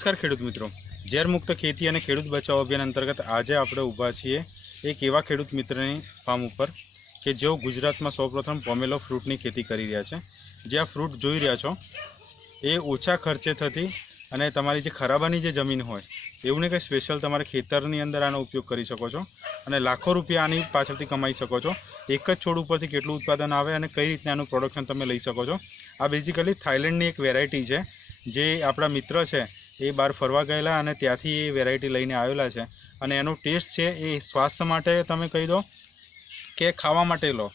નમસ્કાર ખેડૂત મિત્રો. ઝેરમુક્ત ખેતી અને ખેડૂત બચાવ અભિયાન અંતર્ગત આજે આપણે ઊભા છીએ એક એવા ખેડૂત મિત્રની ફાર્મ ઉપર કે જેઓ ગુજરાતમાં સૌપ્રથમ પોમેલો ફ્રૂટની ખેતી કરી રહ્યા છે. જે આ ફ્રૂટ જોઈ રહ્યા છો, એ ઓછા ખર્ચે થતી અને તમારી જે ખરાબાની જે જમીન હોય, એવું ને કંઈ સ્પેશિયલ તમારે ખેતરની અંદર આનો ઉપયોગ કરી શકો છો અને લાખો રૂપિયા આની પાછળથી કમાઈ શકો છો. એક જ છોડ ઉપરથી કેટલું ઉત્પાદન આવે અને કઈ રીતના આનું પ્રોડક્શન તમે લઈ શકો છો. આ બેઝિકલી થાઇલેન્ડની એક વેરાયટી છે, જે આપણા મિત્ર છે એ બહાર ફરવા ગયેલા અને ત્યાંથી એ વેરાયટી લઈને આવેલા છે. અને એનો ટેસ્ટ છે એ સ્વાસ્થ્ય માટે તમે કહી દો કે ખાવા માટે લો.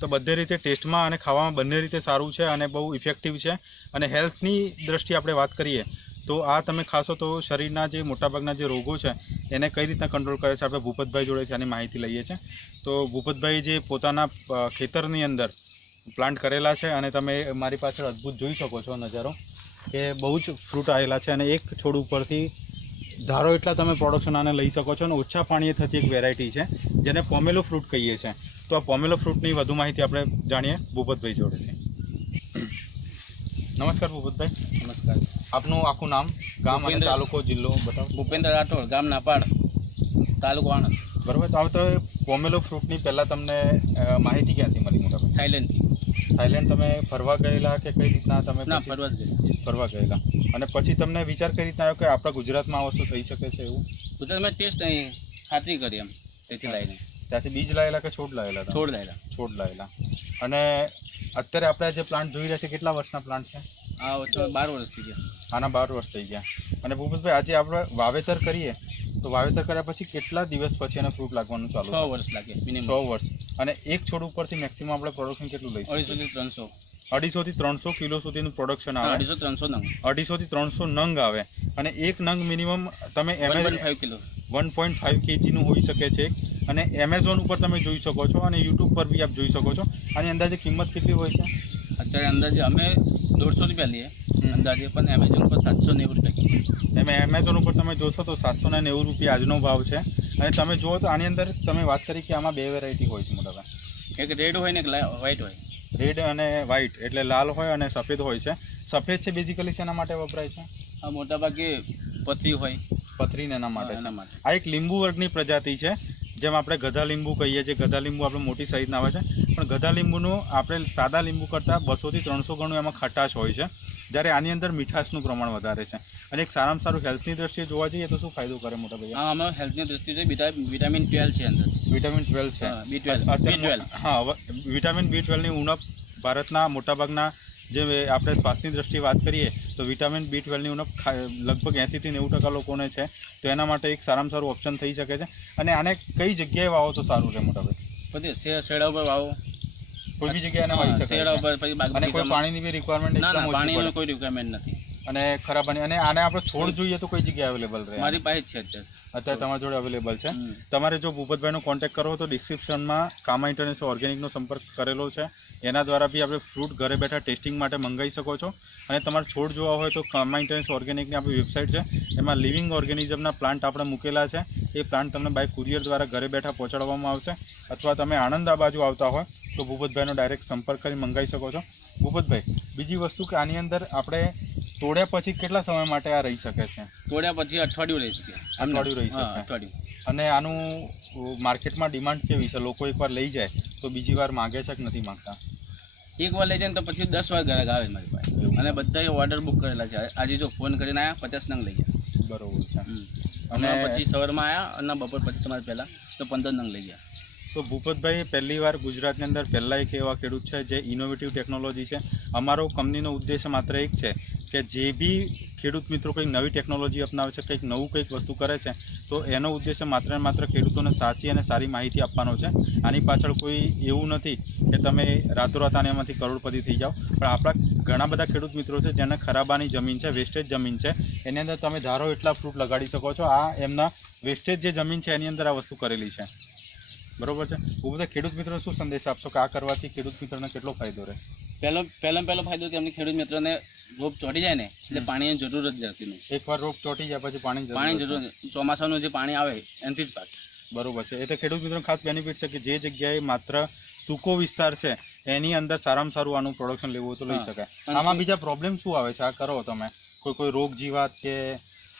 તો બધે રીતે ટેસ્ટમાં અને ખાવામાં બંને રીતે સારું છે અને બહુ ઇફેક્ટિવ છે. અને હેલ્થની દ્રષ્ટિએ આપણે વાત કરીએ તો આ તમે ખાશો તો શરીરના જે મોટાભાગના જે રોગો છે એને કઈ રીતના કંટ્રોલ કરે છે આપણે ભૂપતભાઈ જોડેથી આની માહિતી લઈએ છીએ તો ભૂપતભાઈ જે પોતાના ખેતરની અંદર પ્લાન્ટ કરેલા છે અને તમે મારી પાછળ અદ્ભુત જોઈ શકો છો નજારો. કે બહુ જ ફ્રૂટ આવેલા છે અને એક છોડ ઉપરથી ધારો એટલા તમે પ્રોડક્શન આને લઈ શકો છો અને ઓછા પાણીએ થતી એક વેરાયટી છે જેને પોમેલો ફ્રૂટ કહીએ છીએ તો આ પોમેલો ફ્રૂટની વધુ માહિતી આપણે જાણીએ ભૂપતભાઈ જોડેથી. નમસ્કાર ભૂપતભાઈ. નમસ્કાર. આપનું આખું નામ ગામ અને તાલુકો જિલ્લો બતાવો. ભૂપેન્દ્ર રાઠોડ ગામ નાપાડ તાલુકો આણંદ. બરાબર તો હવે તો પોમેલો ફ્રૂટની પહેલાં તમને માહિતી ક્યાંથી મળી મોટા થાઈલેન્ડથી. થાઈલેન્ડ તમે ફરવા ગયેલા કે કઈ રીતના તમે ફરવા ફરવા ગયેલા? અને પછી તમને વિચાર કઈ રીતના આવ્યો કે આપણા ગુજરાતમાં આ વસ્તુ થઈ શકે છે એવું? ગુજરાતમાં ટેસ્ટ અહીં ખાતરી કરી એમ તેથી લઈને ત્યાંથી બીજ લાવેલા કે છોડ લાવેલા છોડ લાવેલા છોડ લાવેલા અને અત્યારે આપણે જે પ્લાન્ટ જોઈ રહ્યા છે કેટલા વર્ષના પ્લાન્ટ છે? આ બાર વર્ષ થઈ ગયા. આના બાર વર્ષ થઈ ગયા. અને ભૂપતભાઈ આજે આપણે વાવેતર કરીએ તો વાવેતર કર્યા પછી કેટલા દિવસ પછી એને ફ્રૂટ લાગવાનું ચાલુ છ વર્ષ લાગે મિનિમમ સો વર્ષ. અને એક છોડ ઉપરથી મેક્સિમમ આપણે પ્રોડક્શન કેટલું લઈશું અઢીસો થી ત્રણસો. અઢીસો થી ત્રણસો કિલો સુધીનું પ્રોડક્શન આવે. અઢીસો ત્રણસો નંગ. અઢીસો થી ત્રણસો નંગ આવે. અને એક નંગ મિનિમમ તમે Amazon five kilo. One point five કેજીનું હોઈ શકે છે. અને એમેઝોન ઉપર તમે જોઈ શકો છો અને યુટ્યુબ પર બી આપ જોઈ શકો છો. આની અંદાજે કિંમત કેટલી હોય છે? અત્યારે અંદાજે અમે દોઢસો રૂપિયા લઈએ. અંદાજે પણ એમેઝોન પર સાતસો નેવું રૂપિયા એમ એમેઝોન ઉપર તમે જોશો તો સાતસો ને નેવું રૂપિયા આજનો ભાવ છે. અને તમે જુઓ તો આની અંદર તમે વાત કરી કે આમાં બે વેરાયટી હોય છે મોટા એક રેડ હોય ને એક વ્હાઇટ હોય. રેડ અને વ્હાઇટ એટલે લાલ હોય અને સફેદ હોય છે. સફેદ છે બેઝિકલી શેના માટે વપરાય છે? આ મોટાભાગે પથરી હોય. પથરીને એના માટે એના માટે. આ એક લીંબુ વર્ગની પ્રજાતિ છે જેમ આપણે ગધા લીંબુ કહીએ છીએ. ગધા લીંબુ આપણે મોટી સાઈઝના આવે છે. પણ ગધા લીંબુનું આપણે સાદા લીંબુ કરતાં બસોથી ત્રણસો ગણું એમાં ખટાશ હોય છે. જ્યારે આની અંદર મીઠાશનું પ્રમાણ વધારે છે. અને એક સારામાં સારું હેલ્થની દ્રષ્ટિએ જોવા જઈએ તો શું ફાયદો કરે મોટા ભાઈ આ અમારા હેલ્થની દ્રષ્ટિએ વિટામિન ટ્વેલ્વ છે અંદર. વિટામિન ટ્વેલ્વ છે. હા, B12, અત્યારે B12. હા હવે વિટામિન બી ટ્વેલ્વની ઉણપ ભારતના મોટાભાગના જે આપણે સ્વાસ્થ્યની દ્રષ્ટિએ વાત કરીએ તો વિટામિન બી ટ્વેલ્વની ઉણપ ખા- લગભગ એંસીથી નેવું ટકા લોકોને છે. તો એના માટે એક સારામાં સારું ઓપ્શન થઈ શકે છે. અને આને કઈ જગ્યાએ વાવો તો સારું રહે મોટાભાઈ બધી શેડા ઉપર વાવો. કોઈ બી જગ્યાએ આને વાવી શકાય. શેડા ઉપર પછી અને કોઈ પાણીની બી રિક્વાયરમેન્ટ ના ના પાણીનો કોઈ રિક્વાયરમેન્ટ નથી. અને ખરાબ પાણી અને આને આપણે છોડ જોઈએ તો કોઈ જગ્યાએ અવેલેબલ રહે. મારી પાસે છે અત્યારે. અત્યારે તમારા જોડે અવેલેબલ છે. તમારે જો ભૂપતભાઈનો કોન્ટેક્ટ કરવો તો ડિસ્ક્રિપ્શનમાં કામા ઇન્ટરનેશનલ ઓર્ગેનિકનો સંપર્ક કરેલો છે. એના દ્વારા બી આપણે ફ્રૂટ ઘરે બેઠા ટેસ્ટિંગ માટે મંગાવી શકો છો. અને તમારે છોડ જોવા હોય તો કામા ઇન્ટરનેશનલ ઓર્ગેનિકની આપણી વેબસાઇટ છે. એમાં લિવિંગ ઓર્ગેનિઝમના પ્લાન્ટ આપણે મૂકેલા છે. એ પ્લાન્ટ તમને બાય કુરિયર દ્વારા ઘરે બેઠા પહોંચાડવામાં આવશે. અથવા તમે આણંદ આ બાજુ આવતા હોય તો ભૂપતભાઈનો ડાયરેક્ટ સંપર્ક કરી મંગાવી શકો છો. ભૂપતભાઈ બીજી વસ્તુ કે આની અંદર આપણે તોડ્યા પછી કેટલા સમય માટે આ રહી શકે છે? તોડ્યા પછી અઠવાડિયું રહી શકે. અઠવાડિયું રહી શકે. અઠવાડિયું. અને આનું માર્કેટમાં ડિમાન્ડ કેવી છે? લોકો એકવાર લઈ જાય તો બીજી વાર માગે છે કે નથી માગતા? એક વાર લઈ જાય ને તો પછી દસ વાર ગ્રાહક આવે મારી પાસે. અને બધા ઓર્ડર બુક કરેલા છે. આજે જો ફોન કરીને આવ્યા પચાસ નંગ લઈ ગયા. બરોબર છે. અને- પછી સવારમાં આવ્યા અને બપોર પછી તમારે પહેલાં તો પંદર નંગ લઈ ગયા. તો ભૂપતભાઈ પહેલી વાર ગુજરાતની અંદર પહેલા એક એવા ખેડૂત છે જે ઇનોવેટિવ ટેકનોલોજી છે. અમારો કંપનીનો ઉદ્દેશ માત્ર એક છે કે જે બી ખેડૂત મિત્રો કંઈક નવી ટેકનોલોજી અપનાવે છે, કંઈક નવું કંઈક વસ્તુ કરે છે, તો એનો ઉદ્દેશ્ય માત્ર ને માત્ર ખેડૂતોને સાચી અને સારી માહિતી આપવાનો છે. આની પાછળ કોઈ એવું નથી કે તમે રાતોરાત આને એમાંથી કરોડપતિ થઈ જાઓ. પણ આપણા ઘણા બધા ખેડૂત મિત્રો છે જેને ખરાબાની જમીન છે વેસ્ટેજ જમીન છે, એની અંદર તમે ધારો એટલા ફ્રૂટ લગાડી શકો છો. આ એમના વેસ્ટેજ જે જમીન છે, એની અંદર આ વસ્તુ કરેલી છે. બરોબર છે? હું બધા ખેડૂત મિત્રો શું સંદેશ આપશો કે આ કરવાથી ખેડૂત મિત્રોને કેટલો ફાયદો રહે? પહેલો પહેલો પહેલો ફાયદો કે અમને ખેડૂત મિત્રોને રોપ ચોટી જાય ને એટલે પાણીની જરૂર જ રહેતી નહીં એકવાર રોગ ચોંટી જાય પછી પાણી પાણી જરૂર ચોમાસાનું જે પાણી આવે એનાથી જ પાક. બરોબર છે. એટલે ખેડૂત મિત્રો ખાસ બેનિફિટ છે કે જે જગ્યાએ માત્ર સૂકો વિસ્તાર છે એની અંદર સારામાં સારું આનું પ્રોડક્શન લેવું તો લઈ. શકાય. આમાં બીજા પ્રોબ્લેમ શું આવે છે? આ કરો તમે. કોઈ કોઈ રોગ જીવાત કે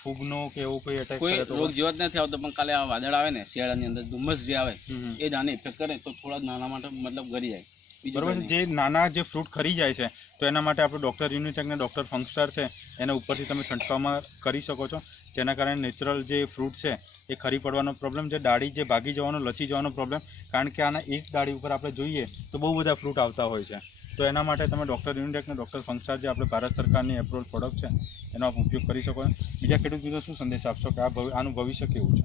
ફૂગનો કે એવો કોઈ એટેક કોઈ રોગ જેવો જ નથી આવતો પણ કાલે આ વાદળ આવે ને શિયાળાની અંદર ધુમ્મસ જે આવે એ જ દાને ઇફેક્ટ કરે તો થોડા નાના માટે મતલબ ગરી જાય. બરોબર જે નાના જે ફ્રૂટ ખરી જાય છે તો એના માટે આપણે ડૉક્ટર યુનિટેક ને ડૉક્ટર ફંગસ્ટાર છે એના ઉપરથી તમે છંટકાવમાં કરી શકો છો. જેના કારણે નેચરલ જે ફ્રૂટ છે એ ખરી પડવાનો પ્રોબ્લેમ જે ડાળી જે ભાગી જવાનો લચી જવાનો પ્રોબ્લેમ કારણ કે આના એક ડાળી ઉપર આપણે જોઈએ તો બહુ બધા ફ્રૂટ આવતા હોય છે. તો એના માટે તમે ડૉક્ટર યુનિટેક અને ડૉક્ટર ફંગસ્ટાર જે આપણે ભારત સરકારની એપ્રુવલ પ્રોડક્ટ છે એનો આપ ઉપયોગ કરી શકો બીજા ખેડૂત મિત્રો શું સંદેશ આપશો કે આ આનું ભવિષ્ય કેવું છે.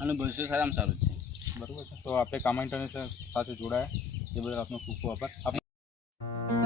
આનું ભવિષ્ય સારામાં સારું છે. બરોબર છે. તો આપણે કામા ઇન્ટરનેશનલ સાથે જોડાયા. એ બદલ આપનો ખૂબ ખૂબ આભાર.